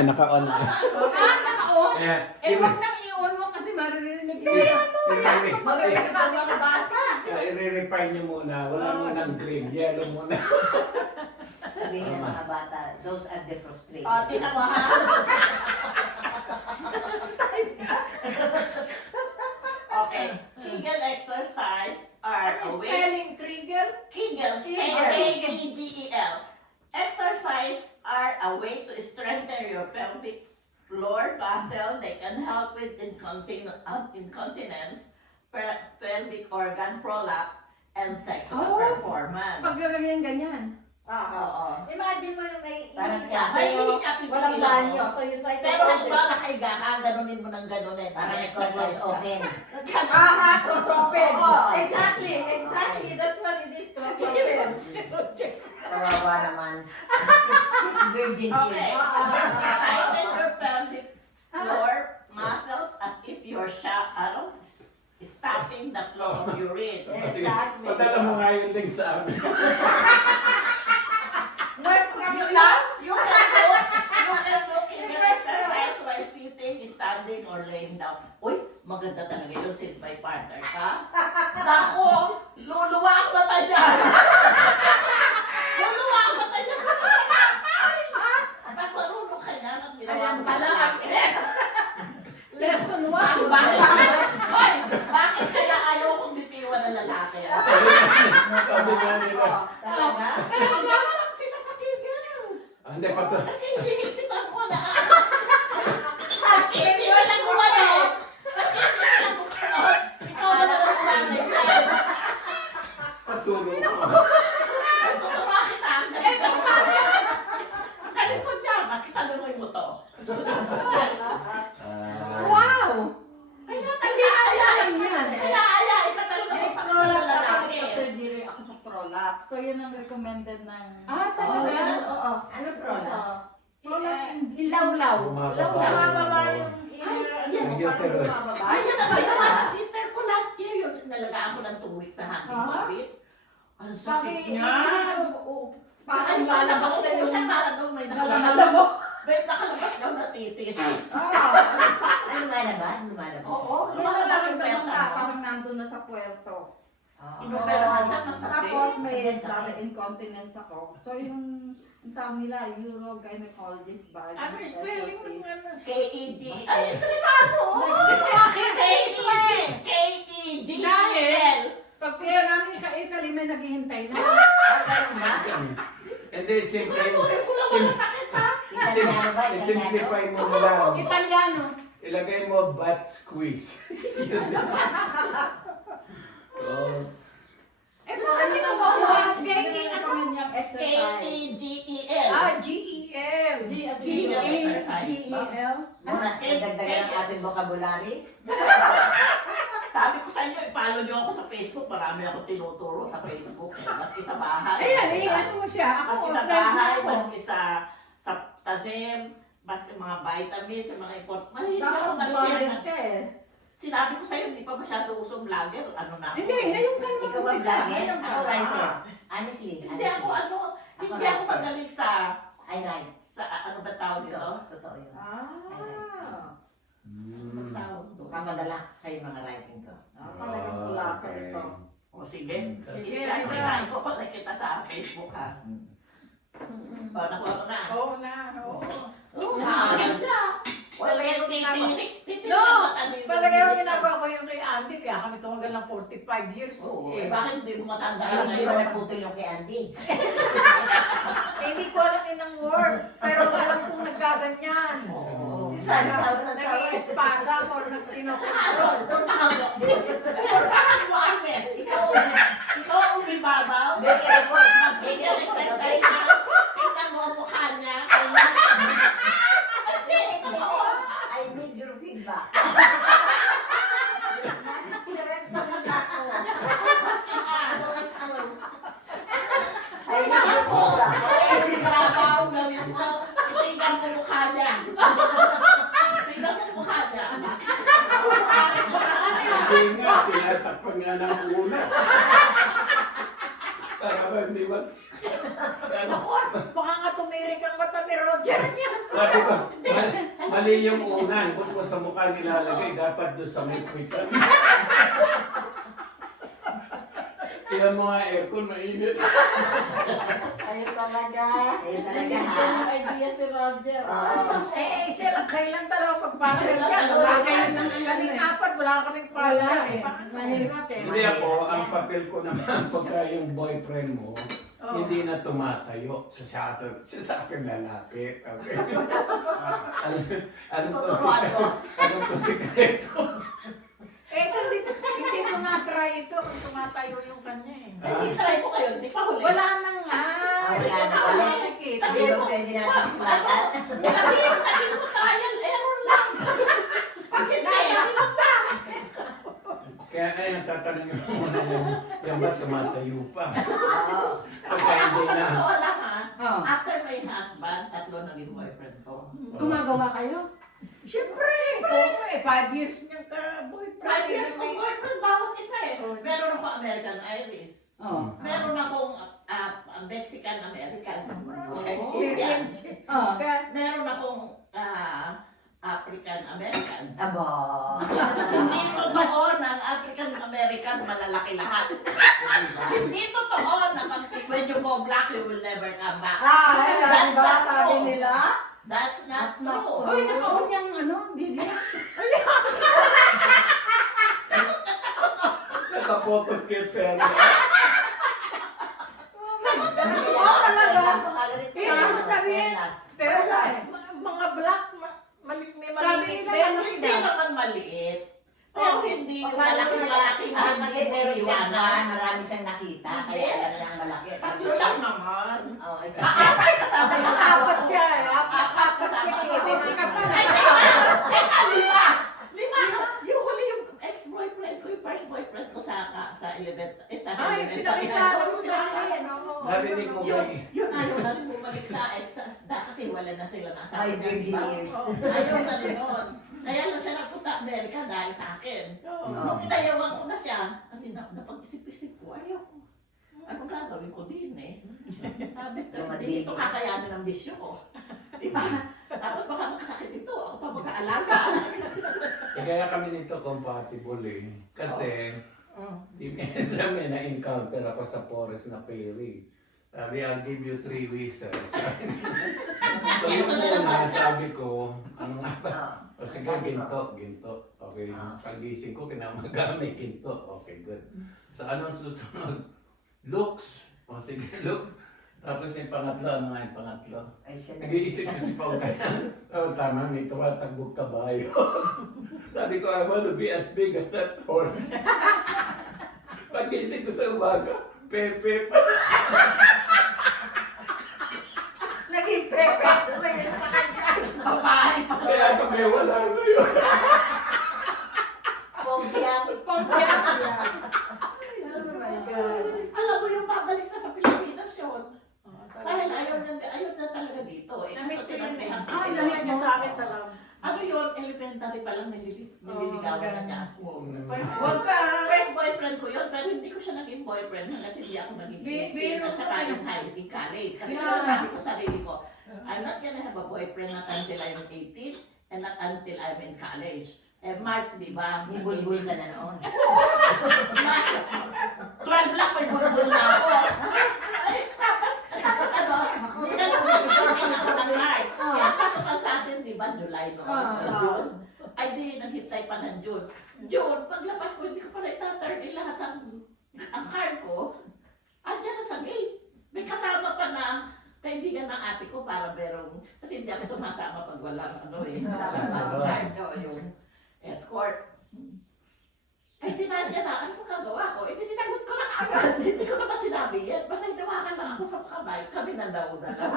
Naka-on na. Naka-on? Eh, Wag nang i-on mo kasi maririnig mo. Maganda ang mga bata. I-refine nyo muna. Wala munang green. Yellow muna. Sabihin ng mga bata, those are the frustrated. Tinan mo ha. Okay. Kegel exercise are a way. Spelling Kriegel? Kegel. K-A-E-G-E-L. Exercise are a way to strengthen your pelvic floor muscle. They can help with incontinence, pelvic organ prolapse, and sexual Oh. performance. Paglalagyan ganyan. Oo. Imagine mo yung may Parang May hindi ka pipiliin. walang banyo. So you try to Pero halimbawa nakahiga ka, ganunin mo ng ganunin. Parang Exercise cross ka. open. cross open. Oo. Exactly. That's what it is, cross open. Kawawa naman. His virgin Okay. kids. Tighten your pelvic floor muscles as if you're stopping the flow of urine. Exactly. Padala mo nga yung link sa amin. You can do Kegel exercise while sitting, standing, or laying down. Uy, maganda talaga yun since may partner ka. Nako, luluwa ang mata dyan. Luluwa ang mata dyan. Pag marunong ka na, nang ginawa Ayan mo sa pala. lalaki. Lesson 1. Bakit kaya ayaw kong bitiwan ng lalaki? Sabi nga nila. Talaga? Pero masarap sila sa Kegel. Hindi, pag Kasi hinihipitan mo na. Kasi hindi sila gumano. Kasi hindi sila gumano. Ikaw na naman umanay yan. paturo ko. Tutuwa kita. Kalikot niya. Mas kisalumoy mo to. Wow! Kaya Hindi ayaw yan. Kaya ayaw. Ika talaga May pag sa prolapse lalaki. ako. Surgery ako sa prolapse. So yun ang recommended ng... Talaga? Oo. Ano prolapse? Ilaw-law. Bumababa. Bumababa yung Ay, ear. yan. Parang bumababa. Ay, yan naman yung mga sister ko last year. Yung nalagaan ko ng 2 weeks sa hunting beach. Ang Sabi, sakit niya. parang lalabas na yung... Siya para daw may Nalalabok. May nakalabas daw na titis. Ano lumalabas? Lumalabas. Oo. May Lumalabas yung nararamdaman peta ka, mo. parang nandun na sa puerto. Pero minsan masakit. Tapos may Masakit. bladder incontinence ako. So yung tawag nila, urogynecologist ba? Ano spelling mo nga? K-E-G. Ay, interesado! Bakit K-E-G? K-E-G-E-L. Pag kaya namin sa Italy, may naghihintay na. Hindi, siyempre. Tuloy mo lang wala sakit ha? Italiano ba? Italiano? Simplify mo na lang. Italiano. Ilagay mo butt squeeze. Yun din. Oh. Kasi Ano naman niyang exercise? K-E-G-E-L. G-E-L. Kegel exercise. G-E-L. Muna, dagdagan ang ating vocabulary. Sabi ko sa inyo, i-follow niyo ako sa Facebook. Marami ako tinuturo sa Facebook. Maski sa bahay. Ayan, ano mo siya? Ako, Maski sa friend mo bahay, ako. maski sa tanim, maski mga vitamins, yung mga important. Mahilig ako Tapos mag-share blogger ng... ka eh. Sinabi ko sa'yo, hindi pa masyado usong vlogger. Ano na ako? Hindi, ngayon ka naman Ikaw ba umpisa. vlogger? Ako writer. Honestly. Hindi ako hindi writer. ako magaling sa I write. ano ba tawag dito? Totoo yun. Ano tawag doon? Papadala kayo mga writing ko. Talagang kulasa ito. O sige. Sige, ay tirahin ko pa kita sa Facebook ha. O, nakuha mo na. Oo na, oo. Oo, maaral siya. Wala yung titirik. No! Palagay ko ginagawa ko yung kay Andy, kaya kami tumagal ng 45 years. Oo, eh bakit hindi mo matanda Dahil siya hindi ba ngayon? nagputol yung kay Andy? Hindi ko alam inang word, pero alam kong nagkaganyan. Oo. Si Sally tawag ng tawag. Nag-iespasa o Tsaka nagtinapos. Ron, portahan mo. Portahan mo, Agnes. Ikaw ang umibabaw. Make a report. Make an exercise na. Tingnan mo ang mukha niya. Hindi, totoo. I need your feedback. Maski na. I need your feedback. Umibabaw, gawin mo. Tingnan mo mukha niya. Tingnan mo mukha niya. Hindi nga, tinatakpan nga ng una. Para ba hindi ba? Ako, baka nga tumirik ang mata ni Roger niya. Sabi ko, Mali yung unan. Kung mo sa mukha nilalagay, dapat doon sa may kwitan. Kaya mga aircon, mainit. Ayun talaga. Ayun talaga, ha? Ang idea si Roger. Siya lang, kailan dalawa pagpartner yan? Wala kaming apat, wala kaming partner eh. Mahirap eh. Hindi ako, ang papel ko naman pagka yung boyfriend mo, Oh. hindi na tumatayo sa akin lalapit. Okay? Anong sikreto? Ito, hindi ko na-try ito kung tumatayo yung kanya eh. Hindi try mo kayo, di pa huli. Wala na nga. Wala na. Nakikita. Hindi ba pwede natin sumatan? Sabi mo, trial error lang. Pag hindi, sinaksa. Kaya tatanungin mo muna yung ba tumatayo pa? Oo. Pagka hindi Sa na. totoo lang ha, Oh. after my husband, 3 naging boyfriend ko. Gumagawa kayo? Siyempre, oo eh, 5 years niyang ka-boyfriend. 5 years kong boyfriend, bawat isa eh. Meron ako American Irish. Oh. Meron akong Mexican-American. Sa experience. Oh. Meron akong African-American. Abo. Hindi totoo na ang African-American malalaki lahat. Hindi totoo na when you go black, you will never come back. Ayun, That's diba? not Sabi true. nila. That's not That's not true. true. Uy, nakaon niyang ano, Bibi. Nakapokus kay Ferry. Kaya ano sabihin? Pero mga black, may Sabi maliit nila, din. Hindi naman maliit. Pero hindi yung malaki-malaki na Kasi meron siyang iniiwanan. marami siyang nakita. Kaya alam na ang malaki. Tatlo lang naman. Oh, ay, Ay, sasabi ka sa Apat siya eh. Apat kasama siya. sa Hindi ka pa Ay, teka, lima! Lima! Yung huli yung ex-boyfriend ko, yung first boyfriend ko sa Ay, pinakita mo sa akin. oo. Narinig mo ba Yun ayaw na rin bumalik sa ex kasi wala na sila ng asawa. Ay, virgin years. Ayaw na rin yun. Kaya lang siya nagpunta Amerika dahil sa akin. Nung inayawan ko na siya, kasi napag-isip-isip ko, ayaw ko. Anong gagawin ko din eh? Sabi ko, hindi ito kakayanin ang bisyo ko. Diba? Tapos baka magkasakit ito, ako pa mag-aalaga. Kaya kami nito compatible eh. Kasi, minsan may na-encounter ako sa forest na Perry. Sabi, I'll give you 3 wishes. So yung una, sabi ko, ano nga ba? O sige, ginto. Okay, pagising ko, kinamagamit ginto. Okay, good. So anong susunod? Looks. O sige, looks. Tapos yung pangatlo, ano nga yung pangatlo? ay, siya na. Nag-iisip-isip pa ako kaya. Oh, tama, may tumatakbog kabayo. Sabi ko, I want to be as big as that horse. Pag-isip ko sa umaga, Pepe pa. Naging prepare. Naging pakagyan. Babae pa. Kaya kami wala ngayon. Pongkyang. Oh my God. Alam mo yung babalik na sa Pilipinas yun. Dahil ayaw na talaga dito. Eh, Namit kaso ko yun eh. tinantihan ko. Ay, namit niya sa akin sa lab. Ano yun? Elementary pa lang nililigawan na niya ako. Huwag ka. First boyfriend ko yun, pero hindi ko siya naging boyfriend hanggat hindi ako naging boyfriend at saka yung in college. Kasi sabi ko sa sarili ko, I'm not gonna have a boyfriend not until I'm 18 and not until I'm in college. Eh, March, di ba? May bulbul ka na noon. 12 lang, may bulbul na ako. Ay, tapos ano, hindi na nagpapagin ako ng March. Kaya pasok ka sa atin, di ba, July noon, June. Ay, di, naghintay pa ng June. June, paglabas ko, hindi ko pa na-turn in lahat ang card ko. Andiyan na sa gate. May kasama pa na kaibigan ng ate ko para merong, kasi hindi ako sumasama pag walang ano eh, walang card ko, yung escort. Ay, tinadya na, ano kung gagawa ko? Eh, sinagot ko lang agad. Hindi ko naman sinabi, yes, basta hitawakan lang ako sa kamay. Kami na daw na lang.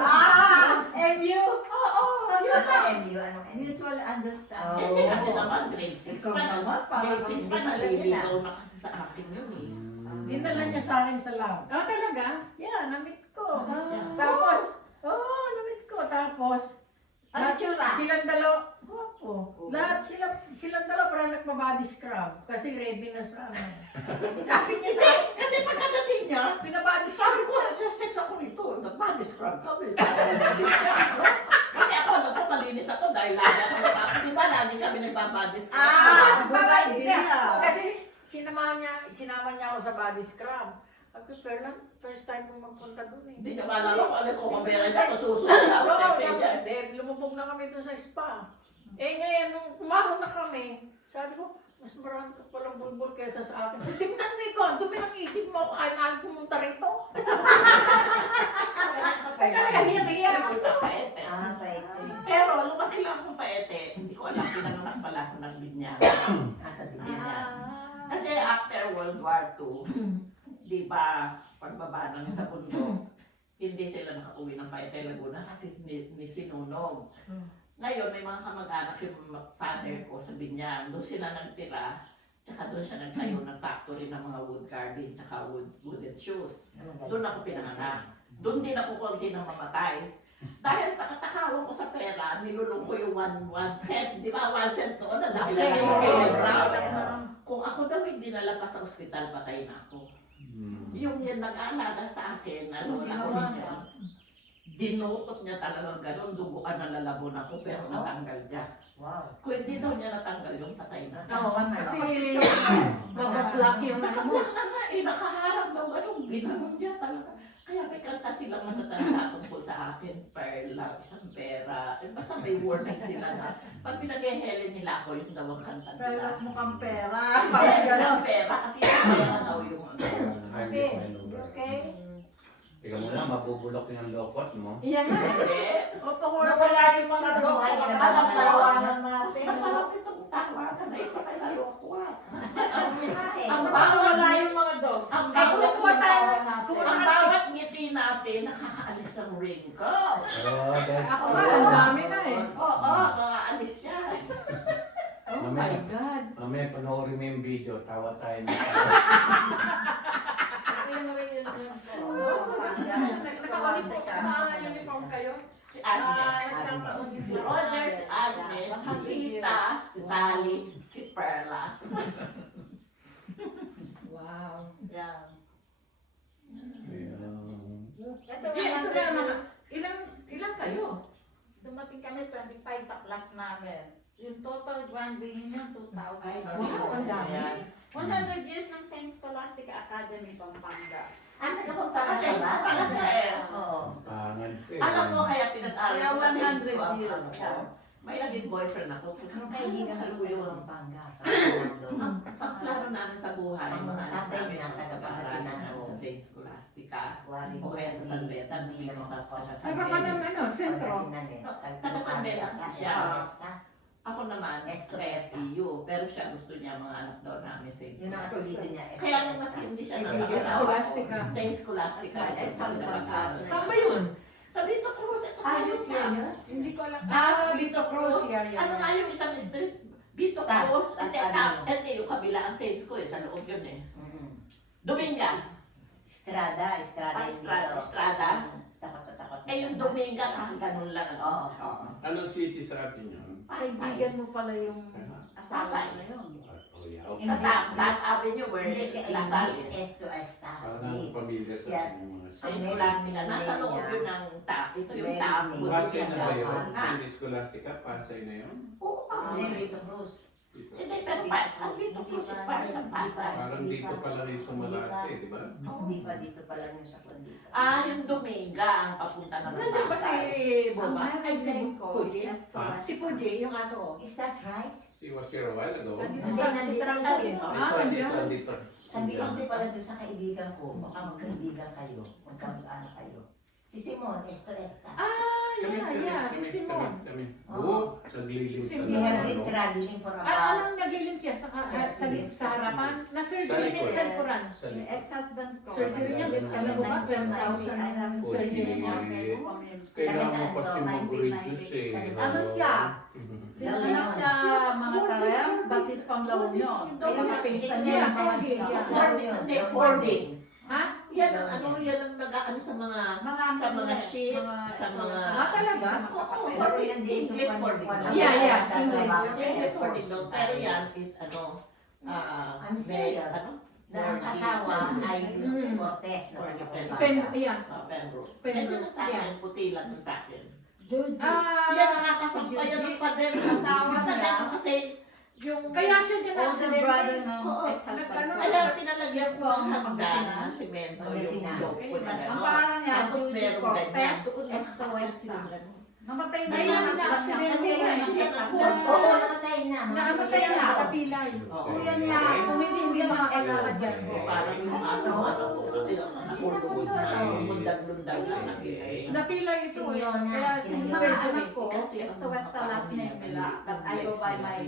MU? Oo, Ano yun ba lang. MU? Anong MU? Mutual understanding. Hindi kasi naman, grade 6 Ikaw pa naman, parang Grade 6 pa hindi naliligaw na kasi sa akin yun eh. Dinala niya sa akin sa lab. Ah, talaga? Yeah, namit ko. Yeah. Tapos, namit ko. Tapos, Ano tsura? silang dalawa, guwapo. Lahat silang dalawa parang nagpa-body scrub. Kasi ready na sa ano. Sabi niya sa Hindi, kasi pagkadating niya, pinabody scrub sabi ko, sa sex ako nito, nag-body scrub kami. Kasi ako, alam ko malinis ako dahil lagi ako nakapit. Di ba, lagi kami nagbabadis. Babalik siya. idea. Kasi sinama niya ako sa body scrub. Sabi ko, Perlan, first time kong magpunta doon eh. Hindi na maalala ko, alam ko, kabera niya, masusunod ako. Oo, Tepe sabi niya. ko, "Deb, lumubog na kami doon sa spa." Eh ngayon, nung kumahon na kami, sabi ko, mas marami ka palang bulbul kaysa sa akin. Tingnan mo ikaw, ang dumi ng isip mo, kaya na pumunta rito. Kaya ako. Paete. Pero lumaki lang akong paete. Hindi ko alam, pinanganak pala ako ng linya. Nasa linya. Kasi after World War II, di ba, pagbaba ng sa bundok, hindi sila nakauwi ng Paete, Laguna kasi ni sinunog. Ngayon, may mga kamag-anak yung father ko sa Binyang. Doon sila nagtira, tsaka doon siya nagtayo ng factory ng mga wood carving, tsaka wooden shoes. Doon ako pinanganak. Doon din ako konti nang mamatay. Dahil sa katakawan ko sa pera, nilulong ko yung 1 cent. Di ba, 1 cent noon, ang laki lang yung kung ako daw hindi nalapas sa ospital, patay na ako. Yung yan nag-aalaga sa akin, ano, ako niya, dinutok niya talagang gano'n, duguan na lalabon ako, pero natanggal niya. Wow. Kung hindi daw niya natanggal yung patay na. Oo, kasi mag-block yung ano mo. Nakablock na nga eh, nakaharap daw gano'n, ginanon niya talaga. Kaya may kanta silang natatanda tungkol sa akin, Perla, isang pera. Eh, basta may warning sila na pag pinag-ehele nila ako, yung daw ang kanta nila. Pelas mo kang pera. Parang isang pera, kasi yung pera daw yung ano. Okay, okay. Tingnan mo na, mabubulok yung lokot mo. Iyan nga. Hindi. Nawala yung mga dog sa mga tawanan natin. Masarap itong tawanan na ito kaysa lokwa. Ang nawala yung mga dog. Ang Ay, bawat kuha tayo. ang bawat ngiti natin, nakakaalis ng wrinkles. Oh, that's Ako nga, ang dami na eh. Oo, makaalis yan. Oh my God. Mamaya panoorin mo yung video, tawa tayo na Naka-uniform kayo? Si Agnes. Si Roger, si Agnes, si Tita, si Sally, si Perla. Wow. Yan. Ito Hindi, ito na mga, ilang kayo? Dumating kami 25 sa class namin. Yung total grand winning niya 2,000. Wow, ang dami. 100 years ng St. Scholastica Academy, Pampanga. Kasi sa pala siya eh. Oo. Pangan siya. Alam mo kaya pinag-aral Kaya ko kasi 100 gusto years ako. siya. May naging boyfriend ako. Ang kaibigan ko ko yung yun. Pampanga sa Fernando. Ang plano namin sa buhay, Ang mga anak tatay namin niya, ang taga-Pangasinan taga-Pangasinan ako. sa St. Scholastica. Wari O kaya sa San Beda, hindi Hindi mo sa Ay, baka ng ano, sentro. Pangasinan eh. Taga-San Beda kasi siya. Siesta. Ako naman, Esto, sa Esta. STU. Pero siya gusto niya mga anak daw namin sa St. Yun ang Scholastica. apelido niya. Esto, Kaya nung Esta. mas hindi siya Kaibigan nakakasama. Scholastica. St. Scholastica. Saan ba yun? Sa Vito Cruz, ito Are you Cruz. serious? Hindi ko alam. Vito Cruz. Yeah, yeah. Ano nga yung isang street? Vito Ta- Cruz. ta- Hindi, ano? hindi, yung kabila ang sales ko eh, sa loob yun eh. Mm. Dominga. Estrada Ah, yung Estrada, dito. Estrada. Takot na takot. Eh yung Dominga, ganun lang. Oo. Oo. Anong city sa atin yun? Kaibigan mo pala yung asawa Pasay. na yun. Oh, yeah. Sa Taft Avenue where Hindi si Lasal Miss is. Esto Esta. Parang Miss. pamilya sa Siya. ating mga St. Scholastica. Nasa loob yun ng Taft. Ito yung Taft. Very Buti Pasay siya na ba yun? daw. Ah, St. Scholastica, Pasay na yun? oo, Hindi, Pasay. Vito Cruz. Dito. Hindi, pero ang Vito Cruz is part ng Pasay. Parang dito pala kayo sumalate, di ba? Hindi pa dito pala yung sa kondito. Ah, yung Dominga ang papunta na ng Nandiyan ba si Pasay. Ang Boba? Ay, meron si din ko, Puji? Si Puji, yung aso ko. Is that right? She was here a while ago. Nandito Hindi, sa nandito Pinanggal rin. dito. Dito, Ah, dito, nandiyan. dito. Sabihin ko pala doon sa kaibigan ko, baka magkaibigan kayo, magkamag-anak kayo. Si Simon, Esto Esta. Ah, yeah, si Simon. Kami. Oo. Oo, naglilim Si ka We na. have ano? been traveling for Ah, about... anong naglilim siya sa harapan? Na-surgery Sa niya likod. sa Quran. Sa Yung likod. ex-husband ko. Surgery niya, nagpalit kami ano ba? 1990. I haven't Oy, surgery niya. Kailangan Saan mo kasi to? mag-reduce eh. Ano siya? Mhm. Pinanganak siya mga karem, but he's from La Union. Kaya napinsan niya yung mga Hoarding. Hindi, hoarding. Ha? Yan ang ano, yan ang nag-ano sa mga sa mga ship, sa mga... Ah, talaga? Oo, Pero hoarding. yan din English yung hoarding. kwan- Yeah, yeah, English English. hoarding daw. Pero yan is ano, I'm serious. Ano? Na ang asawa ay Mm. Cortez na taga Pen, Pampanga. yeah. Pembroke. Pembroke, Ganyan lang sa akin, puti lang yung sa akin. Joji. Yan, nakakasampay yan ng pader. Asawa Yung pader niya. ko kasi yung... Kaya siya din ang Older brother ng Oo, ex-husband ko. Alam, pinalagyan ko ang hagdan ng simento yung Pangasinan. joke ko na Ang gano'n. pangalan niya, Tapos Judy meron Cortez, ganyan. Doon ex to West silang gano'n. Namatay na Ayun, yung husband niya. na-accident Kasi niya. yan ang Sila ex-husband na- ko. Oo, namatay na. Namatay Siya na. kapilay. Kuya niya, kuya ng ex-husband ko. Parang yung aso, ano ko, nakulugod na, mundag-lundag na nakita. Napilay ito eh. Sinyona, Kaya Yung sinyona. mga anak ko, ex to West last name nila. That I go by my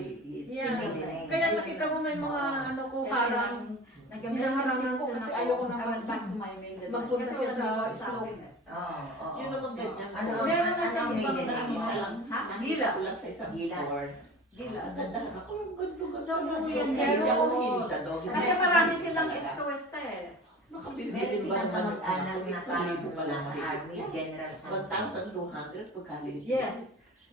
Yeah. Hindi. Kaya nakita ko may mga ano ko parang hinaharangan ko kasi ayoko na I went back to my maiden line. magpunta Kasi siya sa wala slope. akin. Oo, oo. Yun naman ganyan. Ano, Meron na siya ano ang ibang maiden daan. name? Ha? Gilas. Gilas sa isang Gilas. store. Gilas. Ganda ako yung ganda. So, Hindi yung ako mahilig sa dog. Kasi marami silang ex to West eh. Nakabili Meron ba silang naman kamag-anak na sa libo pa lang sa Army, General Santos. 1,200 pagkalit. Yes.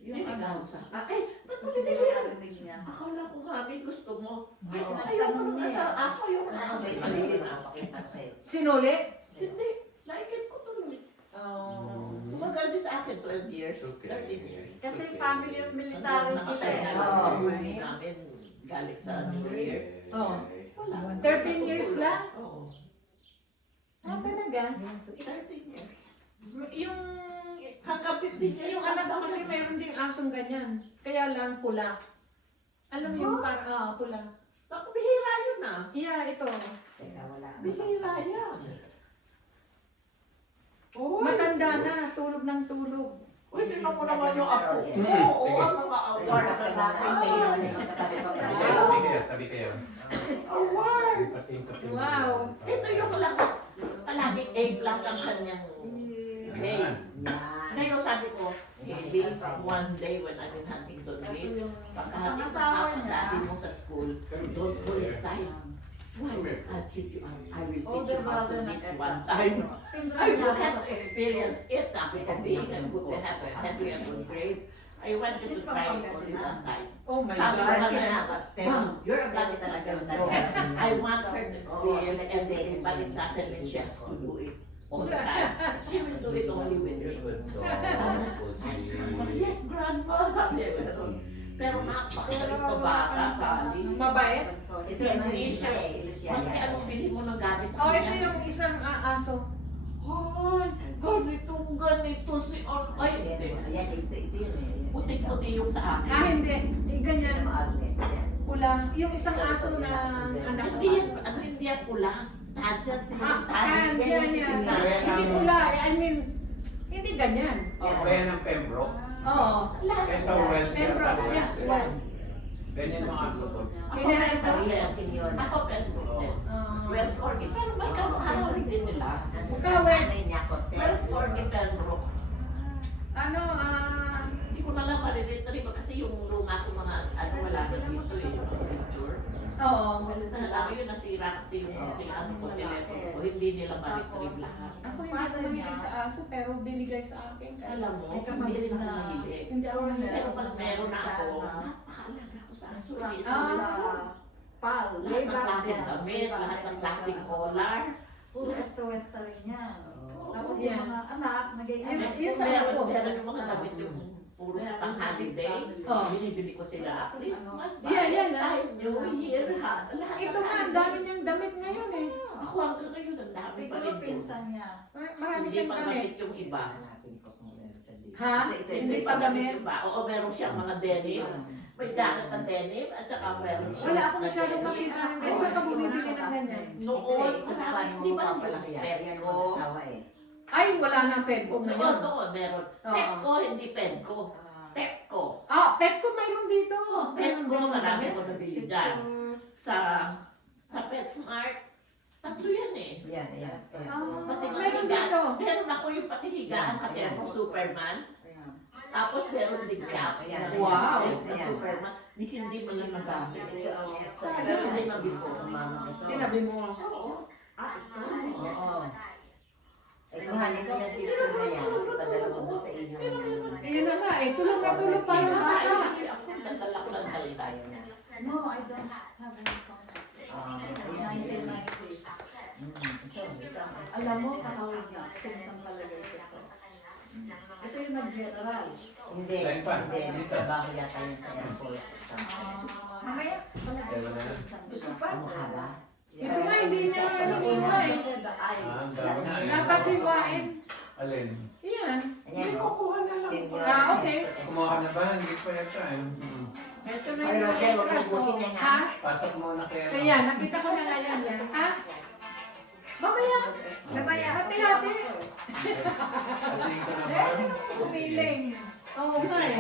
Yung Yung regalo ano. sa akin. Ba't mo Kasi binili yan? narinig niya. Akala ko mami gusto mo. Ay, Oo. ayaw ko nung nasa aso, ayaw ko Ano nasa ang may maliit. maliit na pakita ko sa'yo? Sinuli? Hindi, laikit ko tuloy. Oh. Tumagal din sa akin 12 years, 13 years. Kasi family of military sila Nakatay eh. na Oo. lang uwi namin galing sa New Year. Oh. Wala. 13 years lang? Oo. Ah, talaga? 13 years. Yung Hanggang 15 years. yung anak ko kasi mayroon ding asong ganyan. Kaya lang pula. Alam mo yung parang pula. Baka bihira yun ah. Yeah, ito. Teka, wala. Bihira yan. Uy, Matanda na, tulog ng tulog. Uy, tingnan mo naman yung apo. Hmm. Oo, ang mga award na namin. Katabi pa pala. Tabi kayo, tabi kayo. Award! Pating-pating. Wow. Ito yung lang, palaging A plus ang kanyang grade. Yan. Ngayon sabi ko, hindi, one day when I'm in Huntington Beach, pagkahatid ng Asawa niya. pagkahatid mo sa school, don't go inside. Why? I'll keep you out. I will teach Older you how to brother ng mix ex- one time. I will have to experience it. Sabi ko, being a good, have a good grade. I wanted to try it only one time. Oh my Sabi ko God. naman, Ma'am, you're a bad talaga. I want her to experience everything, but it doesn't mean she has to do it all the time. She will do it only with me. Yes, grandma, sabi ko. Pero napakabait na bata, sabi. Mabait? Ito yung siya eh. Ito siya. Maski anong bilhin mo ng gamit sa Oh, ito kanya. yung isang aso. Ay, ganito si Ay, hindi. Ayan, ito yun eh. Puti-puti yung sa akin. Hindi. Ganyan. Ano, Agnes, yan. Pula. Yung isang aso na anak Hindi yan, ano hindi yan pula. Tadya siya. Yan, Yan yan, si yan. Sinara. Hindi pula. I mean, hindi ganyan. Kaya ng Pembroke. Oo. Lahat Ito, Wells yan. Pembroke. Wells Yeah, yan. well. Ganyan mga aso ko. Kinain sa Sabi mo, Sinyona. Ako, Pembroke din. Wells Corgi, pero may kamukha din nila. Kawet. Nanay niya, Cortez. Wells Corgi, Pembroke. Ano, Hindi ko na lang mariretrieve kasi yung luma ko mga ano wala na dito eh, yung picture. oo. Sa laki yun nasira kasi yung ano ko telepono ko, hindi nila ma-retrieve lahat. Ako hindi ko mahilig sa aso, pero binigay sa akin. Alam mo, Ikaw hindi rin ako na- mahilig. Hindi ako mahilig. Pero pag meron na ako, napakalaga ko sa aso. Pal, Lahat ng klaseng damit, lahat ng klaseng collar. Puro esto-westa rin yan. Tapos Yeah. yung mga anak, naging Yun sa anak ko. Meron yung mga damit yung puro pang holiday. Oh. Binibili ko sila Christmas, Yeah, yan, Valentine, New Year, lahat. Ito nga, ang dami niyang damit ngayon eh. Ako hanggang ngayon, ang dami pa siguro rin doon. pinsan niya. Marami Hindi siyang pa damit. damit yung iba. Hanapin ko kung meron sa dito. Ha? Ito, Hindi ito. pa damit. Yung iba. Oo, meron siyang mga denim. May jacket na denim at saka meron siya. Wala ako masyadong makita ng ganyan. Saan ka bumibili ng ganyan? Noon, Ito na marami, paano di mo ba papalaki yan? Ayan Petco? ang asawa eh. Ay, wala nang Petco Noon, ngayon. noon, meron. Oo. Petco, hindi Petco. Petco. Petco mayroon dito. Petco, marami ko nabili dyan. Pictures. Sa PetSmart, tatlo yan eh. Yan, yan. Pati mga Meron higaan. dito. Meron ako yung pati higaan Yan, kasi yan. ako Superman. Ayan. Tapos meron din cap. Ayan. Wow. Na Superman. Hindi mo lang magamit. Ito ang esto. Pero hindi mabigo. Mama ito. Sinabi mo. Oo. Oo. Eh kung halin ko yung picture na yan, ipadala mo doon sa inyo. Ayun na nga eh. Tulog na tulog pa yung bata. Ako, daldal ako ng daldal. No, I don't have any contacts. 1990. Ito ang Alam mo, kahawig na. Pinsan talaga ito. Ito yung nag-general. Hindi, Lain pa. hindi. Trabaho yata yun sa airport. Mamaya, Kailan na yan? gusto pa. Mahaba. Hindi nga, hindi niya nakuha eh. Ang dami na eh. Dapat hiwain. Alin? Yan. Ayan, Kukuha na lang. senior. Ah, okay. Kumuha na ba? Hindi pa yata eh. Ito na Ay, yung Roger, huwag express ubusin ko. yan, Ha? ha? Pasok muna kaya. Kaya, nakita ko na nga yan. Ha? Mamaya. Mamaya. Hati-hati. Ating ko na ba? Eh, pumiling. Oo nga eh.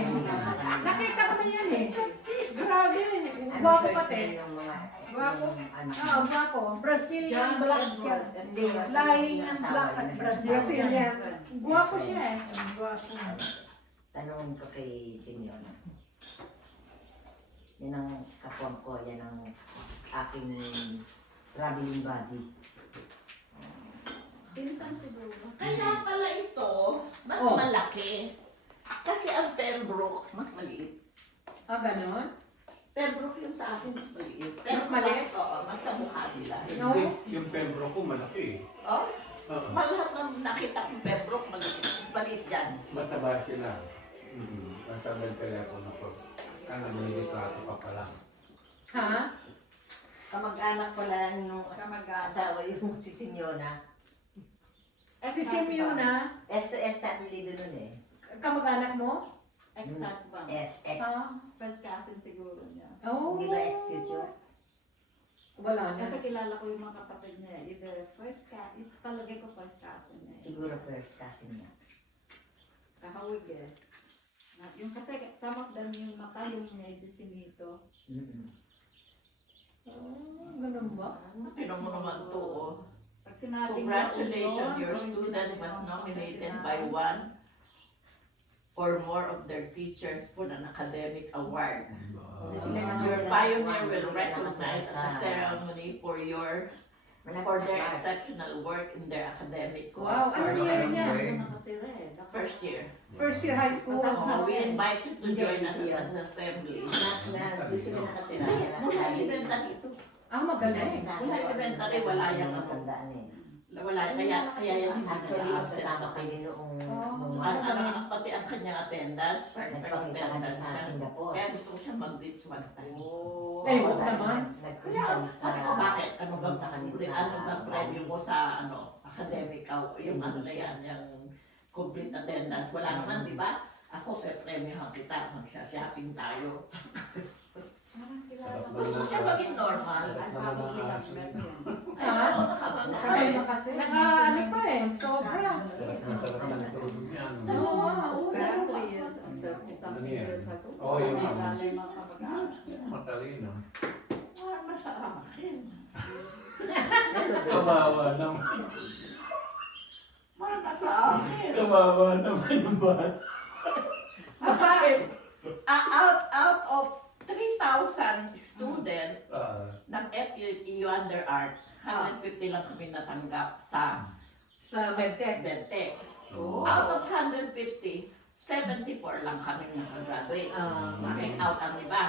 Nakita ko na yan eh. Grabe yun. Gwapo pati. Gwapo. Oo, gwapo. Brazilian black siya. Hindi, yun. Lying Yung and asawa, black yun. at Brazilian. Gwapo siya eh. Gwapo. Tanungin ko kay Senyor. Yan ang kapwang ko, yan ang aking traveling buddy. Pinsan siguro. Kaya pala ito, mas Oh. malaki. Kasi ang Pembroke, mas maliit. Ah, ganon? Pembroke yung sa akin, mas maliit. Mas maliit? Oo, mas kamukha nila. No? Yung Pembroke ko malaki eh. Oh, Oo. malahat ng nakita kong Pembroke, maliit. Maliit yan. Mataba sila. Ang sabi ng telepono ko. Ang nagmilitrato pa pala. Ha? Kamag-anak pala nung asawa yung si Sinyona. Si Simeona, S to S apelido nun eh. kamag-anak mo? Ex-husband. S, X. Ah. First cousin siguro niya. Oh. Hindi ba ex-future? Wala na. Kasi kilala ko yung mga kapatid niya. Either first cousin, palagay ko first cousin niya. Siguro first cousin niya. Kahawig eh. Yung kasi some of them yung mata, yung medyo sinito. Oh, ganun ba? Tinan mo naman to, oh. Pag sinabing Congratulations, your Leon, student was nominated by one or more of their teachers for an academic award. Sila naman Your nila sa pioneer Juan, will sila recognize naman at the ceremony for Malapit sa their bar. exceptional work in their academic Wow, ano course. year niya? nakatira eh. First year. First year high school. Oh, we invite you to join us at the assembly. Doon sila nakatira. Wala elementary ito. Ah, magaling. Wala elementary, wala yung ano. Matandaan eh. Wala, kaya yan. Actually, kasama kami noong Ang pati ang kanyang attendance, perfect nagpakita kami attendance sa siya. Singapore. Kaya gusto ko siya mag-reach one time. Ay, wag naman. Nag-cruise Kaya, kami sa... sabi ko, bakit? Ano ba, pumunta kami sa... ano ba premyo mo sa academic, yung ano na yan, yung complete attendance. Wala naman, di ba? Ako, premyo kita, magsha-shopping tayo. Parang kilala ko. Gusto ko siya maging normal. Ay, probably lang ganun. Ay, Ah? oo, nakaganda. Tagal na kasi. Ano pa eh, sobra. Masarap ng tulog yan. Oo, Pero oo. 3 years, 30-something Ano yan? years ago. Oo, yung Kilala yung mga kamag-anak niya. Matalino. Wala sa akin. Kawawa naman. Wala sa akin. Kawawa naman yung bata. Bakit? Out of 3,000 students ng FUE Under Arts, 150 lang kami natanggap sa Sa medtech. BEDTEC. Oh. Out of 150, 74 lang kami nakagraduate. Bakit out ang iba?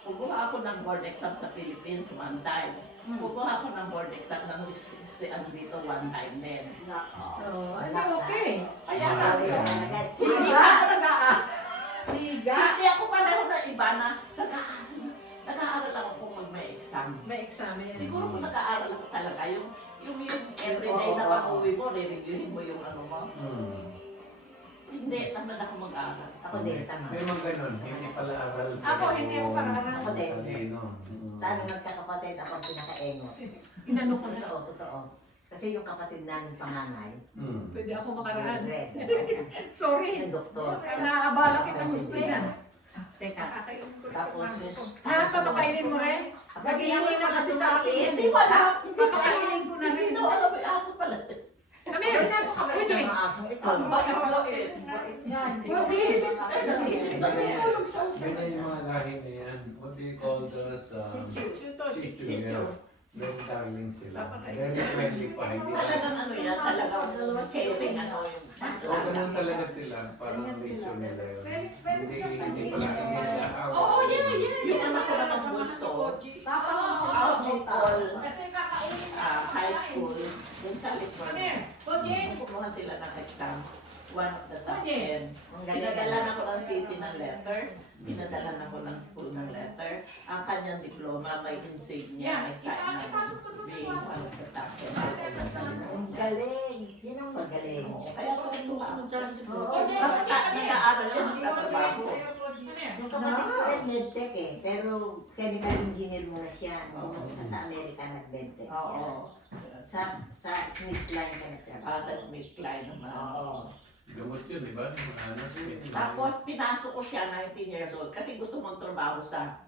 Kukuha ako ng board exam sa Philippines one time. Kukuha ako ng board exam ng si Andito one time din. Oh, ano okay. Kaya Sabi sabi ko, ko, Siga. hindi ako nag-aaral. Siga. Hindi ako panahon ng iba na nag-aaral ako kung mag-may exam. May examen. Siguro kung nag-aaral ako talaga, yung everyday na pag-uwi mo, re-reviewin mo yung ano mo. Hindi, naman ako mag-aaral. Ako din, tama. May mga ganun, hindi pala aral. Ako, hindi ako para-aral. Ako din. Talino. Sa aming magkakapatid, ako ang pinaka-engot. Inano ko na. Totoo, totoo. Kasi yung kapatid namin panganay, Pwede ako makaraan. red, Sorry. na doktor. Naabala kita gusto yan. Teka. Tapos yung... Ha, papakainin mo rin? Nag-iingay na kasi sa akin. Hindi wala. Papakainin ko na rin. Hindi daw alam yung aso pala. Come here. Kapatid ng mga asong ito. Ang bait. Yan, hindi ko Okay. Natutulog siya. Ganyan yung mga lahi na yan. What do you call those? Situ. Yeah. Very darling sila. Very friendly pa. Hindi na. Talagang ano yan, talagang caring ano yung Oo, ganun talaga sila. Parang nature nila yun. Hindi pala hindi nila Oo, yeah. Yung anak ko na mas bunso, out of all high school in California, kumuha sila ng exam. one of the top Okay. 10. Pinadalan ako ng city ng letter. Pinadalan ako ng school ng letter. Ang kanyang diploma, may insignia, may sign ng being one of the top 10. Ang galing. Sino ang magaling? Kaya ako Sumunod sa akin si Bro. nag-aaral yan, nagtatrabaho. Yung kapatid ko rin medtech eh. Pero chemical engineer muna siya. Pumunta siya sa Amerika nag-medtech siya. Oo. Sa Smith line siya nagtrabaho. Sa Smith Klein naman. Oo. Gamot yun, di ba? Tapos pinasok ko siya 19 years old kasi gusto mong trabaho sa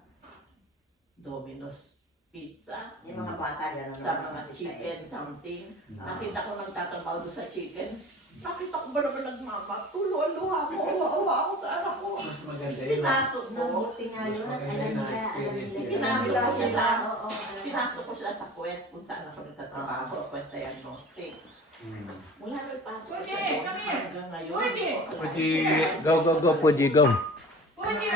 Domino's Pizza, Yung mga bata gano'n. sa mga chicken something. Nakita ko nagtatrabaho doon sa chicken. Nakita ko ba naman nagmamatulo-luha ko, uwa ako sa anak ko. Mas maganda yun. Pinasok ko, Mabuti nga yun at alam nila. Pinasok ko siya sa, Oo. pinasok ko siya sa Quest kung saan ako nagtatrabaho, Quest Diagnostic. Mula nung pasok ko Puji, siya doon come here. hanggang ngayon. Puji. Puji, go, go, go, Puji, go. Pwede.